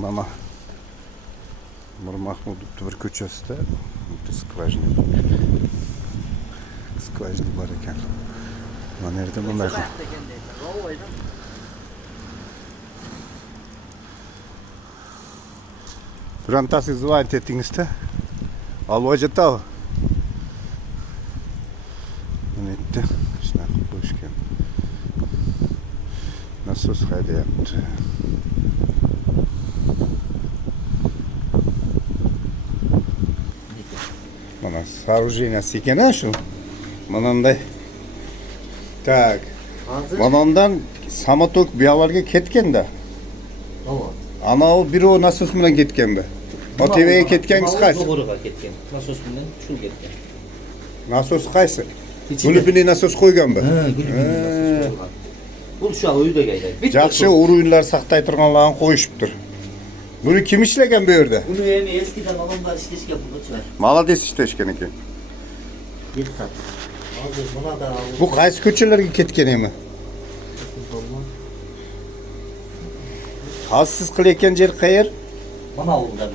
Mana Mir Mahmudovni bir ko'chasida skvajna bor ekan. Mana yerda bunday Birontasi звонить etdingizda olib jetadi. Mana yerda shunaqa qilib qo'yishgan. Nasos haydayapti. Mana soorужениесі ekan shu. Mananday. Tak. Manandan samotok buyoqlarga ketganda. Tamam. Ana o biri o nasos bilan ketganda. O TV'ye ketgangiz qaysi? To'g'riga ketgan. Nasos bilan shu ketgan. Nasos qaysi? Glubinli nasos qo'yganmi? Ha, glubinli. Bu shu uyda gaydi. Yaxshi o'rinlar saqlay turganlarni qo'yishibdir. Buni kim ishlagan bu yerda? Buni endi eskidan odamlar ishlashgan bunchalar. Молодец ishlashgan ekan. Yetdi. Hozir buna da Bu qaysi ko'chalarga ketgan emi? Hozir siz qilayotgan yer qayer? Mana oldan.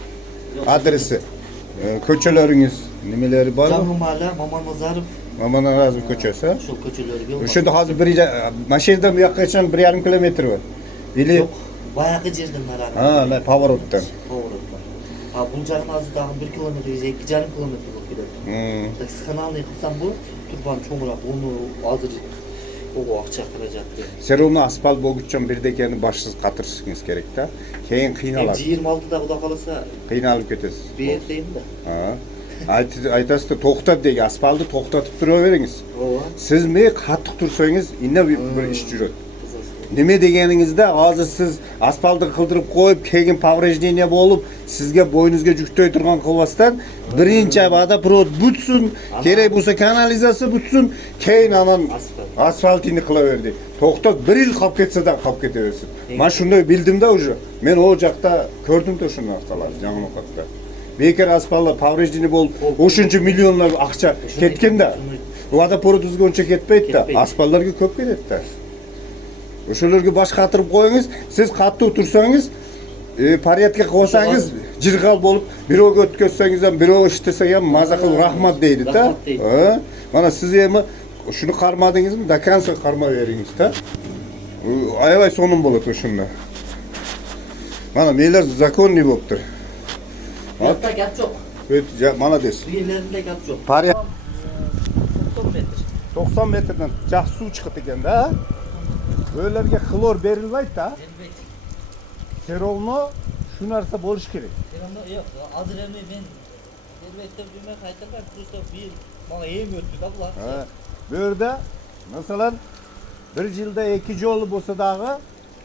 Adresi. Ko'chalaringiz nimalari bor? Jangi mahalla Mamanazarov Mamanazarov ko'chasi. shu ko'chalarga. O'shanda hozir bir mashinada bu yoqqacha 1,5 kilometr bor. Или Yo'q, boyagi yerdan naragi. ha, pavorotdan. Pavorotdan. Ha, bunchani hozir 1 kilometr, 2,5 kilometr bo'lib ketadi. Taksi kanalni qilsam bu turban cho'ng'roq uni hozir o vaqtcha xarajatga. Serovni asfalt bo'lguncha birdekani boshsiz qatirishingiz kerak-da. Keyin qiynaladi. 26 da xudo qolsa Qiynalib ketasiz. berdeydi. Ha. Aytasizda to'xtat degi, asfaltni to'xtatib turaveringiz. Ova. Siz mi qattiq tursangiz, inna bir ish yuradi. Nima deganingizda hozir siz asfaltni qildirib qo'yib, keyin повреждение bo'lib, sizga bo'yningizga juktay turgan qilmasdan, birinchi avada провод butsin, kerak bo'lsa kanalizatsiya butsin, keyin anan asfaltini qilaverdi. To'xtat 1 yil qolib ketsa-da qolib ketaversin. Men shunday bildim-da уже. Men o joqda ko'rdim-da shuni narsalarni, Yangiqatda. Bekar asfaltlar повреждение bo'lib, o'shuncha millionlar aqcha ketganda, vodoprovod uzguncha ketmaydi-da, asfaltlarga ko'p ketadi-da. O'shalarga bosh qatirib qo'yingiz, siz qattiq tursangiz, pariyatga qo'ysangiz, jirg'al bo'lib, birovga o'tkazsangiz ham, birov ishlasa ham maza qilib rahmat deydi-da. Ha? Mana siz ham shuni qarmadingizmi? Dakansa qarmayveringiz-da. Ayvay so'nim bo'ladi o'shunda. Mana menlar zakonni bo'libdir. Hatta gap yo'q. Mana des. Bu yerlarida gap yo'q. Pariyat 90 metr. 90 metrdan yaxshi suv chiqib ekanda. Böylerge klor berilmaydi-da. Serovno shu narsa bo'lish kerak. Serovno yo'q, hozir endi men elbette bilmay qaytalar, просто bir yil menga yem o'tdi-da bular. Ha. Bu yerda masalan bir yilda 2 joli bo'lsa dağı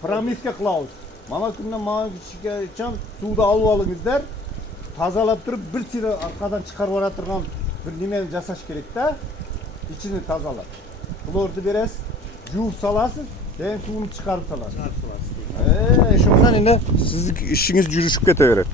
promiska qilamiz. Mana kundan mana kichikcha suvni olib olingizlar, tozalab turib bir tira orqadan chiqarib yora turgan bir nimani jasash kerak-da. İçini tozalab. Klorni berasiz, yuvib solasiz. Keyin suvni chiqarib solasiz. Shundan endi sizning ishingiz yurishib ketaveradi.